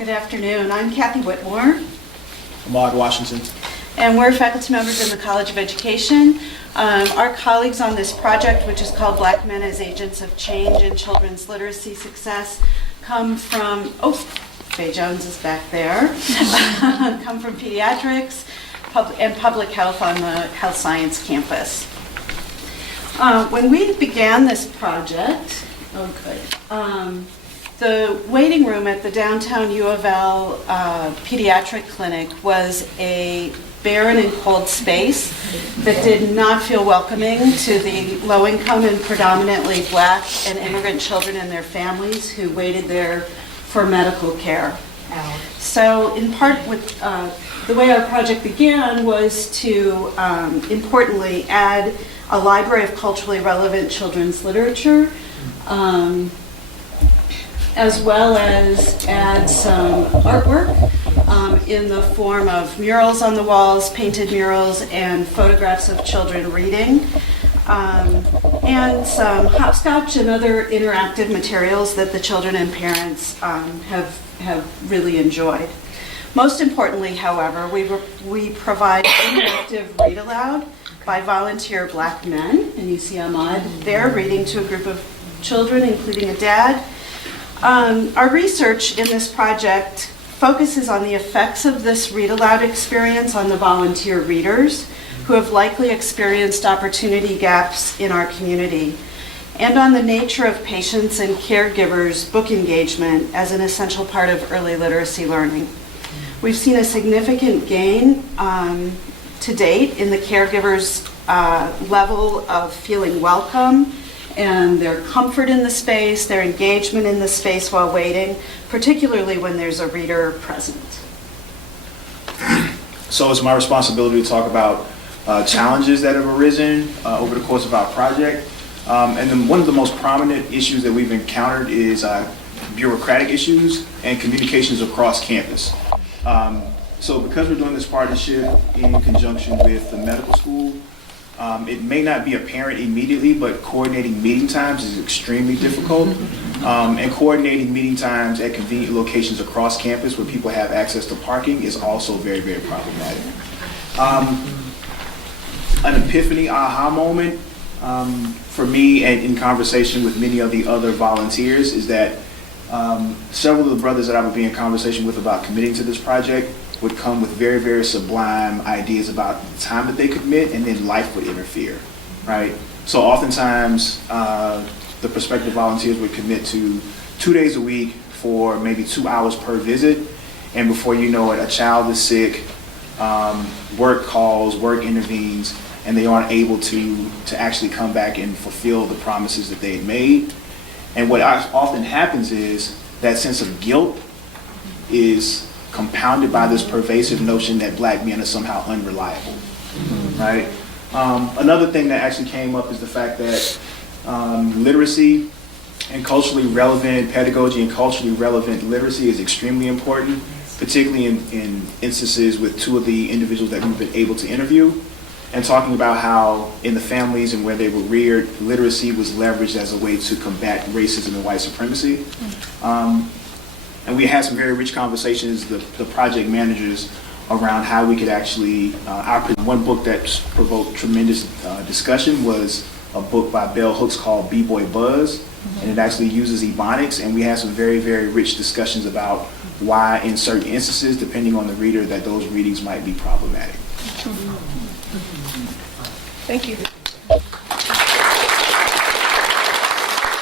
Good afternoon. I'm Kathy Whitmore, Ahmad Washington. and we're faculty members in the College of Education. Our colleagues on this project, which is called Black Men as Agents of Change in Children's Literacy Success, come from, Faye Jones is back there, come from pediatrics and public health on the health science campus. When we began this project, the waiting room at the downtown U of L pediatric clinic was a barren and cold space that did not feel welcoming to the low-income and predominantly Black and immigrant children and their families who waited there for medical care. So in part, with the way our project began was to importantly add a library of culturally relevant children's literature, as well as add some artwork in the form of murals on the walls, painted murals, and photographs of children reading, and some hopscotch and other interactive materials that the children and parents have really enjoyed. Most importantly, however, we provide interactive read aloud by volunteer Black men, and you see Ahmad there reading to a group of children, including a dad. Our research in this project focuses on the effects of this read aloud experience on the volunteer readers who have likely experienced opportunity gaps in our community, and on the nature of patients and caregivers' book engagement as an essential part of early literacy learning. We've seen a significant gain to date in the caregivers' level of feeling welcome and their comfort in the space, their engagement in the space while waiting, particularly when there's a reader present. So it's my responsibility to talk about challenges that have arisen over the course of our project. And then one of the most prominent issues that we've encountered is bureaucratic issues and communications across campus. So because we're doing this partnership in conjunction with the medical school, it may not be apparent immediately, but coordinating meeting times is extremely difficult. And coordinating meeting times at convenient locations across campus where people have access to parking is also very, very problematic. An epiphany aha moment for me, and in conversation with many of the other volunteers, is that several of the brothers that I would be in conversation with about committing to this project would come with very, very sublime ideas about the time that they commit, and then life would interfere, right? So oftentimes, the prospective volunteers would commit to 2 days a week for maybe 2 hours per visit, and before you know it, a child is sick, work calls, work intervenes, and they aren't able to actually come back and fulfill the promises that they had made. And what often happens is that sense of guilt is compounded by this pervasive notion that Black men are somehow unreliable, right? Another thing that actually came up is the fact that literacy and culturally relevant pedagogy and culturally relevant literacy is extremely important, particularly in instances with two of the individuals that we've been able to interview, and talking about how in the families and where they were reared, literacy was leveraged as a way to combat racism and white supremacy. And we had some very rich conversations, the project managers, around how we could actually, one book that provoked tremendous discussion was a book by Bell Hooks called B-Boy Buzz, and it actually uses Ebonics, and we had some very, very rich discussions about why in certain instances, depending on the reader, that those readings might be problematic. Thank you.